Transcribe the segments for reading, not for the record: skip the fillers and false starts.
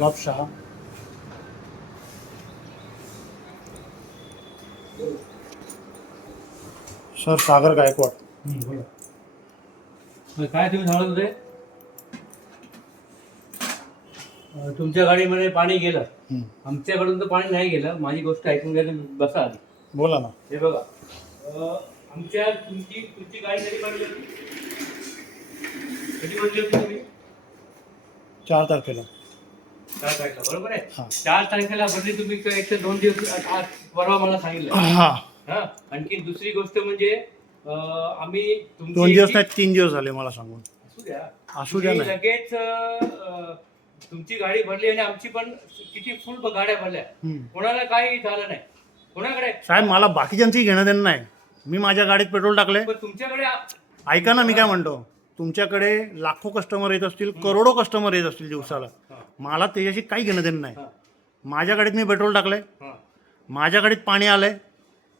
वापसा sir सागर गायकवाड. बोला काय तुम्ही सांगत होते. तुमच्या गाडीमध्ये पाणी गेलं. आमच्याकडून तर पाणी नाही गेलं. माझी गोष्ट ऐकून घ्या तुम्ही. बसा आधी. बोला ना. हे बघा आमच्या तुमची गाडी कधी भरली होती. कधी भरली होती तुम्ही. 4 तारखेला. 4 तारखेला बरोबर आहे. हा. 4 तारखेला भरली तुम्ही. एक तर 2 दिवस आज परवा मला सांगितलं. हा हा आणखी दुसरी गोष्ट म्हणजे आम्ही 2 दिवस नाही 3 दिवस झाले मला सांगून. असू द्या नाही. लगेच तुमची गाडी भरली आणि आमची पण किती फुल गाड्या भरल्या. कोणाला काही झालं नाही. कोणाकडे साहेब मला बाकीच्यांची घेणं देणं नाही. मी माझ्या गाडीत पेट्रोल टाकले. पण तुमच्याकडे ऐका ना मी काय म्हणतो. तुमच्याकडे लाखो कस्टमर येत असतील, करोडो कस्टमर येत असतील दिवसाला. मला त्याच्याशी काही घेणं देणं नाही. माझ्या गाडीत मी पेट्रोल टाकलंय. माझ्या गाडीत पाणी आलंय.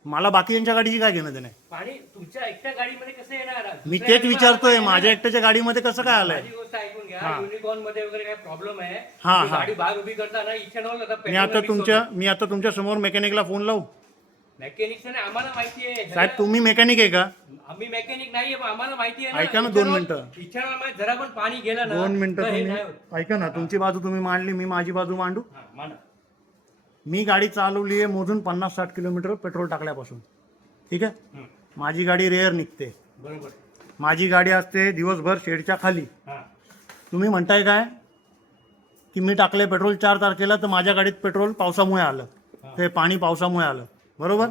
मला बाकीच्यांच्या गाडीची काय घेणं देणं आहे. पाणी तुमच्या एकट्या गाडीमध्ये कसं येणार. मी तेच विचारतोय माझ्या एकट्याच्या गाडीमध्ये कसं काय आलंय. माझी गोष्ट ऐकून घ्या. युनिकॉर्न मध्ये वगैरे काय प्रॉब्लेम आहे. हा, तुम्ही हा. गाडी बाहेर उभी करताना इथेनॉल मी आता तुमच्या समोर मेकॅनिकला फोन लावू. मेकॅनिक्स नाही आम्हाला माहिती आहे. साहेब तुम्ही मेकॅनिक आहे का. आम्ही मेकॅनिक नाहीये पण आम्हाला माहिती आहे. ऐका ना 2 मिनिटं. इथेनॉल मध्ये जरा पण पाणी गेलं ना 2 मिनिटं तर हे तुम्ही नाही होत. ऐका ना. तुमची बाजू तुम्ही मांडली, मी माझी बाजू मांडू. हा, माना. मी गाडी चालवली आहे मोजून 50-60 किलोमीटर पेट्रोल टाकल्यापासून. ठीक आहे. माझी गाडी रेअर निघते. बरोबर. माझी गाडी असते दिवसभर शेडच्या खाली. हा. तुम्ही म्हणताय काय की मी टाकले पेट्रोल 4 तारखेला तर माझ्या गाडीत पेट्रोल पावसामुळे आलं. ते पाणी पावसामुळे आलं. बरोबर.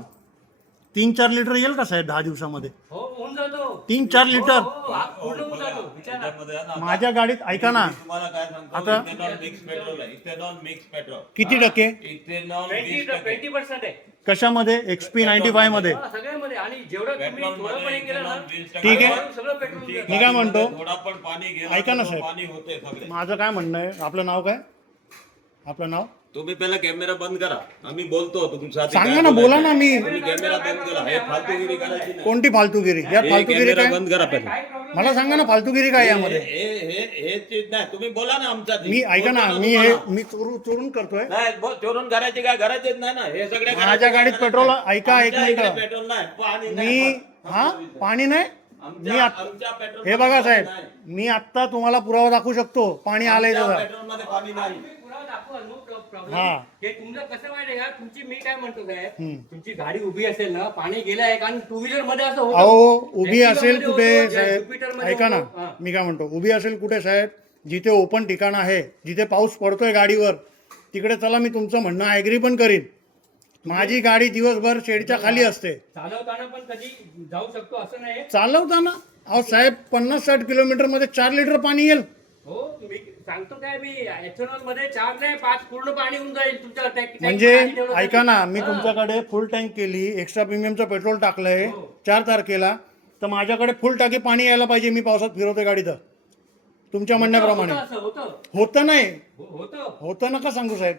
3-4 लिटर येईल का साहेब 10 दिवसामध्ये. हो होऊन जातो. 3-4 लिटर हो, हा, पूर्ण होऊन जातो. विचारा. माझ्या गाडीत. ऐका ना तुम्हाला काय सांगतो. आता इथेनॉल मिक्स पेट्रोल आहे. Ethanol mix petrol. किती टक्के इथेनॉल 20% आहे. कशामध्ये. XP 95 मध्ये. हा, सगळ्यामध्ये. आणि जेवढं तुम्ही थोडं पण हे केलं ना ठीक आहे. सगळं पेट्रोल मी काय म्हणतो. थोडा पण पाणी गेलं ऐका ना तर साहेब. पाणी होते सगळे. माझं काय म्हणणं आहे. आपलं नाव काय. आपलं नाव तुम्ही पहिला कॅमेरा बंद करा. आम्ही बोलतो तुमच्या सांगा ना. बोला ना. मी तुम्ही कॅमेरा बंद करा. हे फालतूगिरी करायची नाही. कोणती फालतूगिरी. यात हे फालतूगिरी कॅमेरा काय. बंद करा पहिला. काय प्रॉब्लेम मला सांगा ना फालतूगिरी काय यामध्ये. हे चीज नाही. तुम्ही बोला ना आमच्या मी ऐका ना. मी चोरून करतोय. नाही चोरून करायची काय गरजच नाही ना. हे सगळे माझ्या गाडीत पेट्रोल. ऐका एक मिनिट. पेट्रोल नाही पाणी मी नाही. पाणी नाही. मी आमच्या पेट्रोल हे बघा साहेब. मी आत्ता तुम्हाला पुरावा दाखवू शकतो पाणी आलंय त्याचा. पेट्रोल मध्ये पाणी नाही. पुरावा दाखवा. No problem. हा. हे तुमचं कसं माहिती आहे का. तुमची मी काय म्हणतो काय तुमची गाडी उभी असेल ना पाणी गेलं आहे कारण 2 व्हीलर मध्ये असं होतं. अहो उभी Activa असेल मध्ये कुठे होतं, साहेब. Jupiter मध्ये ऐका ना. होतं. हा. मी काय म्हणतो. उभी असेल कुठे साहेब. जिथे ओपन ठिकाण आहे, जिथे पाऊस पडतोय गाडीवर, तिकडे चला. मी तुमचं म्हणणं ॲग्री पण करीन. माझी गाडी दिवसभर शेडच्या खाली असते. चालवताना पण कधी जाऊ शकतो असं नाही. चालवताना अहो साहेब 50-60 किलोमीटर मध्ये 4 लिटर पाणी येईल. हो मी सांगतो काय. मी एथेनॉल मध्ये 4 नाही 5 पूर्ण पाणी होऊन जाईल तुमच्या म्हणजे ऐका ना. मी तुमच्याकडे फुल टँक केली. एक्स्ट्रा प्रीमियमचं पेट्रोल टाकलंय 4 तारखेला. तर माझ्याकडे फुल टाकी पाणी यायला पाहिजे. मी पावसात फिरवतोय गाडीत. तुमच्या म्हणण्याप्रमाणे होतं नाही. होतं नका सांगू साहेब.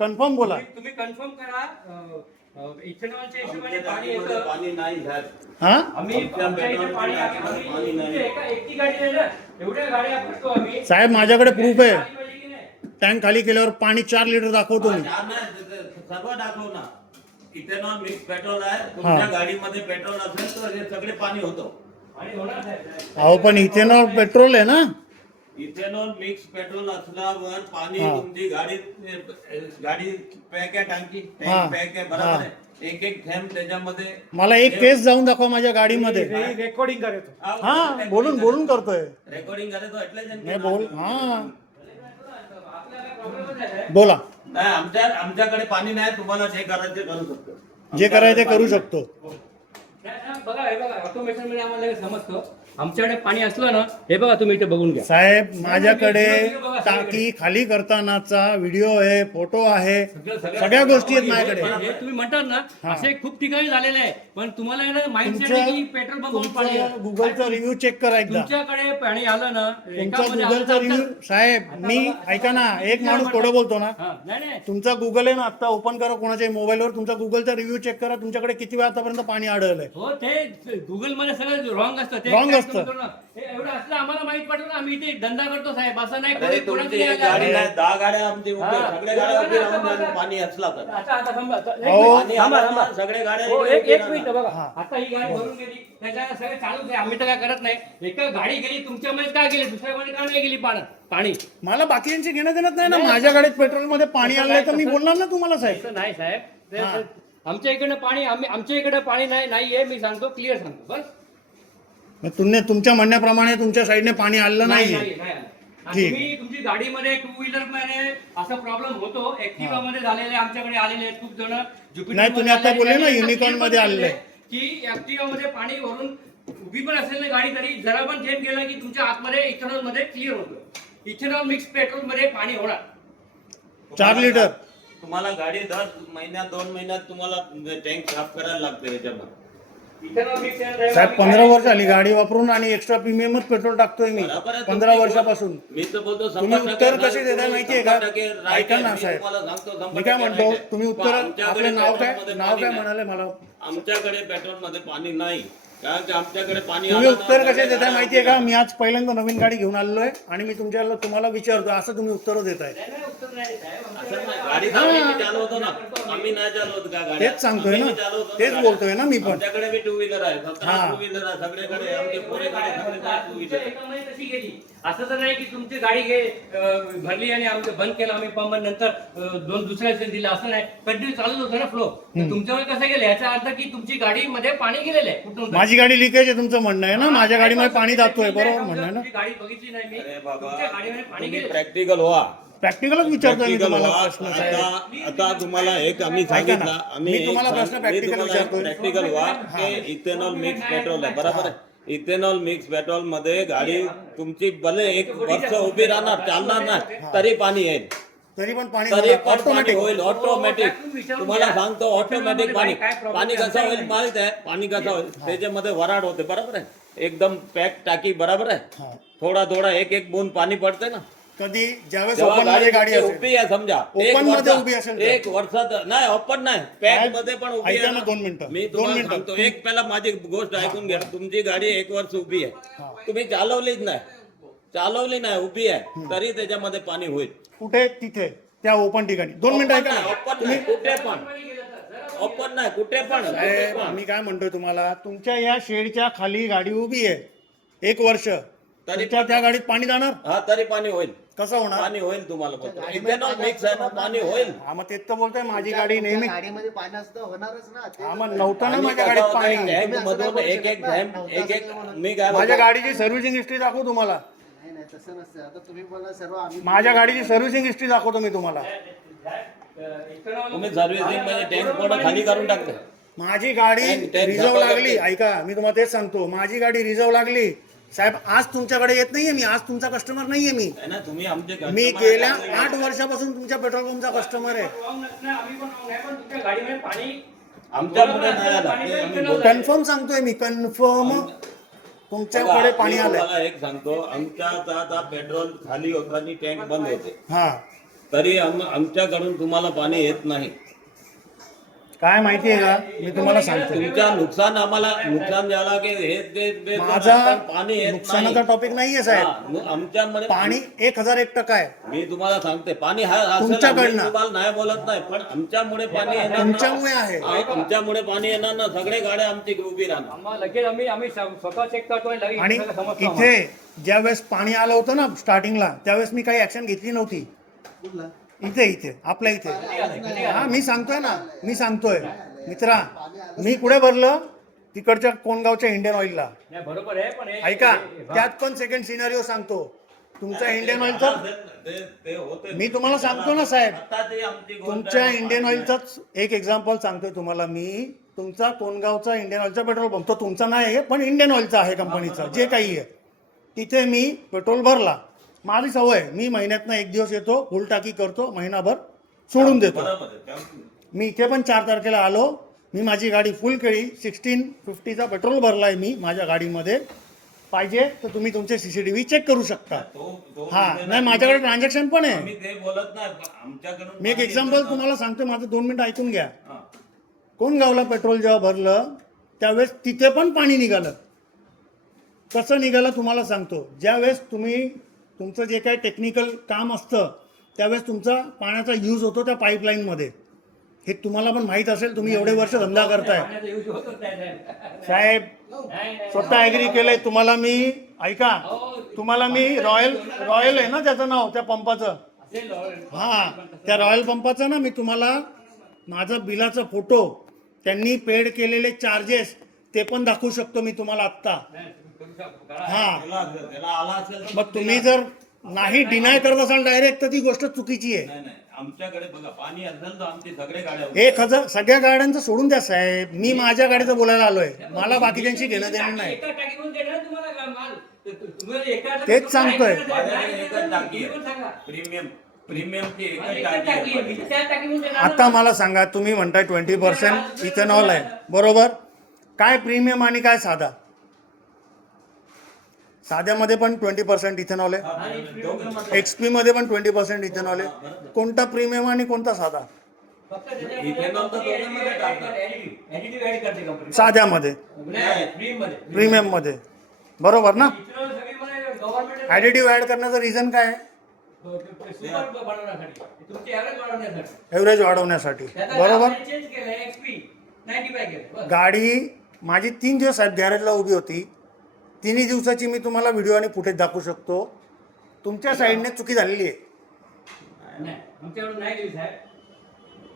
कन्फर्म बोला. तुम्ही कन्फर्म करा. इथेनॉलच्या हिशोबाने पाणी येतं. पाणी नाही झालं. हा. आम्ही आमच्या इथे पाणी एकटी गाडी नाही ना. एवढ्या गाड्या भरतो आम्ही. साहेब माझ्याकडे प्रूफ आहे. गाडी पाहिजे की नाही? टँक खाली केल्यावर पाणी 4 लिटर दाखवतो मी. सर्व दाखव ना. इथेनॉल मिक्स पेट्रोल आहे. तुमच्या गाडीमध्ये पेट्रोल असेल तर हे सगळे पाणी होतं. आणि होणार साहेब. अहो पण इथेनॉल पेट्रोल आहे ना. इथेनॉल मिक्स पेट्रोल असल्यावर पाणी तुमची गाडी पॅक आहे. टाकी पॅक आहे. बरोबर आहे. एक थेंब त्याच्यामध्ये. मला एक केस जाऊन दाखवा माझ्या गाडीमध्ये. रेकॉर्डिंग करायचं. हा बोलून करतोय. रेकॉर्डिंग करायचो એટલે नाही बोल. हा बोला. नाही आमच्याकडे पाणी नाही. तुम्हाला जे करायचे करू शकतो. जे करायचे करू शकतो. बघा हे बघा ऑटोमेशन मध्ये आम्हाला हे समजतं. आमच्याकडे पाणी असलं ना हे बघा तुम्ही इथे बघून घ्या साहेब. माझ्याकडे टाकी खाली करतानाचा व्हिडिओ आहे, फोटो आहे, सगळ्या गोष्टी आहेत माझ्याकडे. हे तुम्ही म्हणतात ना असे खूप ठिकाणी झालेले आहे. पण तुम्हाला माइंडसेट आहे की पेट्रोल पंपावर पाणी आहे. गुगलचा रिव्ह्यू चेक करा एकदा. तुमच्याकडे पाणी आलं ना तुमचा गुगलचा रिव्ह्यू. साहेब मी ऐका ना. एक माणूस थोडं बोलतो ना. नाही तुमचा गुगल आहे ना. आता ओपन करा कोणाच्या मोबाईलवर. तुमचा गुगलचा रिव्ह्यू चेक करा. तुमच्याकडे किती वेळा आतापर्यंत पाणी आढळलंय. हो ते हे गुगल मध्ये सगळं रॉंग असतं ते Wrong काय असतं. समजतो ना. हे एवढं असलं आम्हाला माहित पडलं ना, आम्ही इथे धंदा करतो साहेब, असं नाही अरे कोणी- तुमची कोणाचं एक नाही गाडी आलं. नाही 10 गाड्या आमची उभ्या हा. सगळ्या गाड्या उभी आता राहून बघा. पाणी असला तर आता थांबा एक अहो. मिनिट. पाणी थांबा, आलं थांबा. ना, सगळ्या गाड्या हो, इथे एक उभी एक राहणार. मिनिट बघा. आता ही गाडी भरून गेली, त्याच्यात सगळं चालूच आहे, आम्ही तर काय करत नाही. एका गाडी गेली तुमच्यामध्ये काय गेली, दुसऱ्यामध्ये का नाही गेली पाणी? मला बाकीच्यांची घेणं देण्यात नाही ना. माझ्या गाडीत पेट्रोल मध्ये पाणी आणलंय तर मी बोलणार ना तुम्हाला साहेब. असं नाही साहेब, हा. आमच्या इकडे पाणी आमच्या इकडे पाणी नाहीये, मी सांगतो, क्लिअर सांगतो बस. मग तुमच्या म्हणण्याप्रमाणे तुमच्या साईडने पाणी आलं नाहीये. नाही आलं. आणि ठीक. तुम्ही तुमची गाडीमध्ये टू व्हीलर मध्ये असा प्रॉब्लेम होतो, ऍक्टिव्हा मध्ये झालेले आमच्याकडे आलेले आहेत खूप जण. Jupiter नाही, तुम्ही मध्ये आता आलेले बोलले ना, आहेत. युनिकॉर्न मध्ये आलेले. की ऍक्टिव्हा मध्ये पाणी भरून उभी पण असेल ना गाडी, तरी जरा पण थेंब गेला की तुमच्या आतमध्ये इथेनॉल मध्ये क्लिअर होतं. इथेनॉल मिक्स पेट्रोल मध्ये पाणी होणार. 4 लिटर. तुम्हाला गाडी दर महिन्यात 2 महिन्यात तुम्हाला टँक साफ करायला लागते याच्यामध्ये. इथेनॉल मिक्स साहेब 15 वर्ष आली गाडी वापरून आणि एक्स्ट्रा प्रीमियमच पेट्रोल टाकतोय मी बरोबर आहे, 15 तुम्ही वर्षापासून. मी तर बोलतो तुम्ही 100% उत्तर right, कसे देताय तुम्ही माहितीये का? 100% right ऐका ना आहे. मी साहेब. तुम्हाला सांगतो 100% मी काय म्हणतो, right आहे. तुम्ही उत्तर पण आमच्याकडे आपलं नाव काय पेट्रोलमध्ये नाव पाणी काय नाही. म्हणाले मला? आमच्याकडे पेट्रोल मध्ये पाणी नाही, कारण की आमच्याकडे पाणी तुम्ही आलं ना, उत्तर कसे सगळ्या देताय गाड्या माहितीये का? उभी मी आज पहिल्यांदा नवीन गाडी घेऊन आलोय आणि मी तुम्हाला विचारतो, असं तुम्ही उत्तर देताय. उत्तर नाही साहेब. असं नाही, गाडी तर आम्ही चालवतो ना, आम्ही नाही चालवतो का गाडी? तेच सांगतोय ना, तेच बोलतोय ना मी पण. आमच्याकडे बी 2 व्हीलर आहे, 17 हा. 2 व्हीलर आहे सगळीकडे, आमचे पुरे गाडी सगळे 2 तुमच्या व्हीलर. एकामध्ये कशी गेली? असं तर नाही की तुमची गाडी भरली आणि आमचं बंद केलं आम्ही पंप, नंतर दोन दुसऱ्या दिलं, असं नाही. कंटिन्यू चालूच होतं ना फ्लो. तुमच्यावर कसं गेलं याचा अर्थ की तुमची गाडीमध्ये पाणी गेलेलं आहे कुठून तरी. माझी गाडी लिकेज आहे तुमचं म्हणणं आहे ना? माझ्या गाडीमध्ये पाणी जातोय, बरोबर म्हणणं आहे ना? तुमची गाडी बघितली नाही मी, अरे बाबा, तुमच्या गाडीमध्ये पाणी तुम्ही गेलं. प्रॅक्टिकल व्हा. प्रॅक्टिकलच विचारतोय मी Practical तुम्हाला व्हा. प्रश्न साहेब. आता तुम्हाला एक आम्ही ऐका ना, सांगितलं, आम्ही मी तुम्हाला प्रश्न practical विचारतोय. प्रॅक्टिकल व्हा की इथेनॉल मिक्स पेट्रोल आहे, बरोबर आहे. इथेनॉल मिक्स पेट्रोल मध्ये गाडी तुमची भले 1 वर्ष उभी राहणार, चालणार नाही, तरी पाणी येईल, तरी पण पाणी तरी पण पाणी ऑटोमॅटिक होईल ऑटोमॅटिक. तुम्हाला सांगतो ऑटोमॅटिक पाणी. पाणी कसं होईल माहित आहे? पाणी कसं होईल, त्याच्यामध्ये वराड होते, बरोबर आहे. एकदम पॅक टाकी, बरोबर आहे. थोडा थोडा एक बूंद पाणी पडते ना, कधी ज्यावेळेस जेव्हा ओपन मध्ये गाडी असेल, उभी आहे समजा, Open मध्ये उभी असेल तर. 1 वर्षात नाही, ओपन नाही, पॅक मध्ये पण उभी ऐका आहे ना, ना. 2 मिनिटं. मी 2 तुम्हाला मिनिटं. सांगतो, एक पहिला माझी गोष्ट ऐकून घ्या. तुमची गाडी 1 वर्ष उभी आहे, तुम्ही चालवली नाही, उभी आहे, तरी त्याच्यामध्ये पाणी होईल. कुठे? तिथे त्या ओपन ठिकाणी. 2 मिनिटं ऐका ना. ओपन नाही, कुठे पण ओपन नाही, कुठे पण साहेब, मी काय म्हणतोय तुम्हाला, तुमच्या या शेडच्या खाली गाडी उभी आहे 1 वर्ष, तुमच्या त्या गाडीत पाणी जाणार? हा, तरी पाणी होईल. कसं होणार? पाणी होईल तुम्हाला फक्त. इथेनॉल मिक्स आहे ना, पाणी होईल. हा, मग तेच तर बोलतोय, माझी गाडी नेहमी. गाडीमध्ये पाणी असतं होणारच ना ते. हा, मग नव्हतं ना आणि माझ्या कसं गाडीत होतं, पाणी. टँक मधून एक मी काय माझ्या बोलतो, गाडीची सर्व्हिसिंग हिस्ट्री दाखवू तुम्हाला. नाही नाही तसं नसतं. आता तुम्ही बोला सर्व आम्ही माझ्या गाडीची सर्व्हिसिंग हिस्ट्री दाखवतो मी तुम्हाला. तुम्ही सर्व्हिसिंग मध्ये टँक पूर्ण खाली करून टाकते. माझी गाडी टँक रिझर्व दाखवा लागली. लागते. ऐका, मी तुम्हाला तेच सांगतो, माझी गाडी रिझर्व लागली. साहेब, आज तुमच्याकडे येत नाहीये मी, आज तुमचा कस्टमर नाहीये मी. आहे ना, तुम्ही आमचे मी customer गेल्या आहे. 8 वर्षापासून तुमच्या पेट्रोल पंपचा कस्टमर आहे. आम्ही पण wrong नाही, पण तुमच्या गाडीमध्ये पाणी आमच्यामुळे नाही आलं, ते आम्ही बोलतो. कन्फर्म सांगतोय मी, कन्फर्म तुमच्याकडे पाणी मी आलंय. तुम्हाला एक सांगतो, आमच्या आता पेट्रोल खाली होता आणि टँक बंद होते, हा, तरी आमच्याकडून तुम्हाला पाणी येत नाही. काय माहितीये का, मी तुम्हाला सांगतो, तुमच्या नुकसान झाला की हे ते माझा पाणी येत नुकसानाचा नाही. टॉपिक नाहीये साहेब. हा, आमच्यामध्ये पाणी 1001% आहे. मी तुम्हाला सांगते, पाणी हा असेल, तुमच्याकडनं. आम्ही तुम्हाला नाही बोलत नाही, पण आमच्यामुळे पाणी येणार ना. तुमच्यामुळे आहे. हा, आमच्यामुळे पाणी येणार ना, सगळे गाड्या आमची उभी राहणार. आम्हाला लगेच आम्ही स्वतः चेक करतो आणि लगेच आणि सगळं समजतो इथे ज्यावेळेस पाणी आलं होतं ना स्टार्टिंगला, त्यावेळेस मी काही ऍक्शन घेतली नव्हती. कुठला? इथे आपल्या इथे. हा, मी सांगतोय ना, मी सांगतोय मित्रा, मी कुठे भरलं? तिकडच्या कोणगावच्या इंडियन ऑइलला. नाही, बरोबर आहे, पण ऐका, त्यात पण सेकंड सिनारिओ सांगतो. तुमच्या इंडियन ऑइलचा ते होते. मी तुम्हाला सांगतो ना साहेब, आता ते आमची गोष्ट तुमच्या आहे. इंडियन ऑइलचाच एक एक्झाम्पल सांगतोय तुम्हाला मी. तुमचा कोणगावचा इंडियन ऑइलचा पेट्रोल पंप, तो तुमचा नाही आहे, पण इंडियन ऑइलचा आहे कंपनीचा, जे काही आहे. तिथे मी पेट्रोल भरला. माझी सवय, मी महिन्यातनं 1 दिवस येतो, फुल टाकी करतो, महिनाभर सोडून देतो. बरोबर आहे, त्यामुळे. मी इथे पण 4 तारखेला आलो. मी माझी गाडी फुल केली, 1650चा पेट्रोल भरलाय मी माझ्या गाडीमध्ये. पाहिजे तर तुम्ही तुमचे CCTV चेक करू शकता. तो हा, नाही, माझ्याकडे ट्रान्झॅक्शन पण आहे. आम्ही ते बोलत नाही, आमच्याकडून मी एक पाणी एक्झाम्पल येतं ना. तुम्हाला सांगतो, माझं 2 मिनिटं ऐकून घ्या. हा. कोण गावला पेट्रोल जेव्हा भरलं, त्यावेळेस तिथे पण पाणी निघालं. कसं निघालं तुम्हाला सांगतो. ज्यावेळेस तुम्ही तुमचं जे काही टेक्निकल काम असतं त्यावेळेस तुमचा पाण्याचा यूज होतो त्या पाईपलाईनमध्ये. हे तुम्हाला पण माहीत असेल, तुम्ही एवढे वर्ष धंदा करताय पाण्याचा use होतच नाही, साहेब. साहेब. नाही, नाही. स्वतः ॲग्री केलंय. तुम्हाला मी ऐका, तुम्हाला मी रॉयल आहे ना त्याचं नाव, त्या पंपाचं. असेल, हां, त्या रॉयल पंपाचं ना मी तुम्हाला माझं बिलाचा फोटो, त्यांनी पेड केलेले चार्जेस ते पण दाखवू शकतो मी तुम्हाला आत्ता. नाही, करू शकतो, करा. हां, त्याला आला असेल तर मग तुम्ही जर नाही डिनाय करत असाल डायरेक्ट तर ती गोष्ट चुकीची आहे. नाही नाही, आमच्याकडे बघा पाणी असेल तर आमची सगळे गाड्या 1,000 सगळ्या गाड्यांचं सोडून द्या साहेब. मी माझ्या गाडीचं बोलायला आलोय. मला बाकीच्यांशी घेणं देणं नाही. एका टाकीतून देणार तुम्हाला का माल? तुम्हाला एका तेच सांगतोय. माझ्याकडे एकच टाकी तुम्ही पण सांगा. आहे प्रीमियमची एकच एकच टाकी टाकी आहे. आहे. मी त्या टाकीतून देणार ना. आता मला सांगा, तुम्ही म्हणताय 20% इथेनॉल आहे, बरोबर? काय प्रीमियम आणि काय साधा? साध्यामध्ये पण 20% इथेनॉल आहे, XP मध्ये पण 20% इथेनॉल आहे. कोणता प्रीमियम आणि कोणता साधा? फक्त इथेनॉल तर दोघांमध्ये टाकतात. ऍडिटिव्ह ऍड करते कंपनी. साध्यामध्ये, नाही, प्रीमध्ये. प्रीमियम मध्ये, बरोबर ना? इथं सगळी म्हणे गव्हर्नमेंट ॲडिटिव्ह ॲड करण्याचं रिझन काय आहे? सुपर बनवण्यासाठी, तुमची ऍव्हरेज वाढवण्यासाठी. ॲव्हरेज वाढवण्यासाठी, त्याचा बरोबर? आपण चेंज केलंय XP 95 केलं. बस. गाडी माझी 3 दिवस साहेब गॅरेजला उभी होती. 3 दिवसाची मी तुम्हाला व्हिडिओ आणि फुटेज दाखवू शकतो. तुमच्या साईडने चुकी झालेली आहे. नाही, आमच्याकडून नाही दिली साहेब.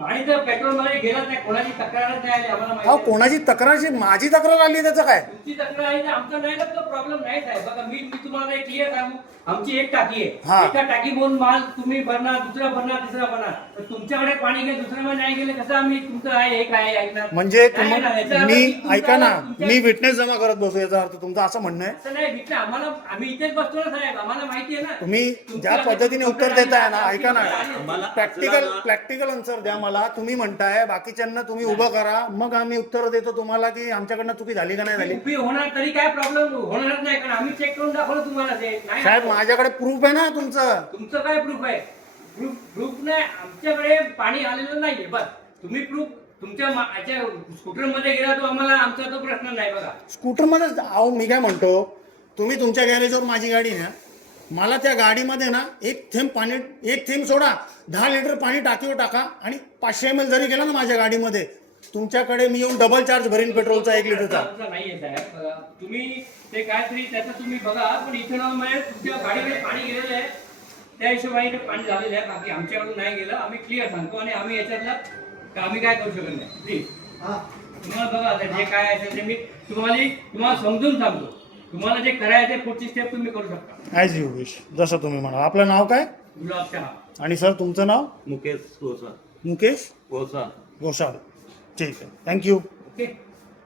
पाणी तर पेट्रोल मध्ये गेलंच नाही, कोणाची तक्रारच नाही आली आम्हाला अहो, माहिती आहे. कोणाची तक्रारची माझी तक्रार आली त्याचं काय? तुमची तक्रार आहे ना, आमचा नाही ना तो प्रॉब्लेम नाही साहेब. बघा मी तुम्हाला एक क्लिअर सांगू, आमची एक टाकी हा. आहे. एका टाकी बोलून माल तुम्ही भरणार, दुसरा भरणार, तिसरा भरणार. तर तुमच्याकडे पाणी गेलं, दुसऱ्यामध्ये नाही गेलं, कसं आम्ही तुमचं आहे हे काय ऐकणार? म्हणजे नाही ना, याचा अर्थ मी की तुमचा- ऐका ना, तुमच्या- मी विटनेस जमा करत बसू याचा अर्थ तुमचा असं म्हणणं आहे? असं नाही विकलं आम्हाला, आम्ही इथेच बसतो ना साहेब, आम्हाला माहिती आहे ना. तुम्ही ज्या तुमच्या- पद्धतीने उत्तर देताय ना, ऐका ना, आम्हाला प्रॅक्टिकल आन्सर द्या मला. तुम्ही म्हणताय बाकीच्यांना तुम्ही उभं करा, मग आम्ही उत्तर देतो तुम्हाला की आमच्याकडनं चुकी झाली का नाही झाली. उभी होणार तरी काय प्रॉब्लेम होणारच नाही, कारण आम्ही चेक करून दाखवलं तुम्हाला ते. नाही साहेब माझ्याकडे प्रूफ आहे ना तुमचं. तुमचं काय प्रूफ आहे? प्रूफ नाही, आमच्याकडे पाणी आलेलं नाहीये. बस तुम्ही प्रूफ तुमच्या स्कूटर मध्ये गेला तो आम्हाला, आमचा तो प्रश्न नाही. बघा स्कूटरमध्येच अहो, मी काय म्हणतो, तुम्ही तुमच्या गॅरेजवर माझी गाडी न्या, मला त्या गाडीमध्ये ना एक थेंब सोडा, 10 लिटर पाणी टाकीवर टाका आणि 500 ml जरी गेला ना माझ्या गाडीमध्ये, तुमच्याकडे मी येऊन डबल चार्ज भरीन पेट्रोलचा 1 लिटरचा. आमचा नाहीये साहेब. बघा, तुम्ही ते काहीतरी त्याचं तुम्ही बघा, पण इथेनॉल मध्ये तुमच्या गाडीमध्ये पाणी गेलेलं आहे, त्या हिशोबाने ते पाणी झालेलं आहे. बाकी आमच्याकडून नाही गेलं, आम्ही क्लिअर सांगतो. आणि आम्ही याच्यातला आम्ही काय करू शकत नाही. प्लीज तुम्हाला बघा, आता जे काय असेल ते मी तुम्हाला समजून सांगतो. तुम्हाला जे करायचं ते पुढची स्टेप तुम्ही करू शकता. ॲज यू विश, जसं तुम्ही म्हणा. आपलं नाव काय? गुलाब चहा. आणि सर तुमचं नाव? मुकेश कोसा मुकेश कोसा घोसाळ. ठीक आहे, थँक्यू. ओके.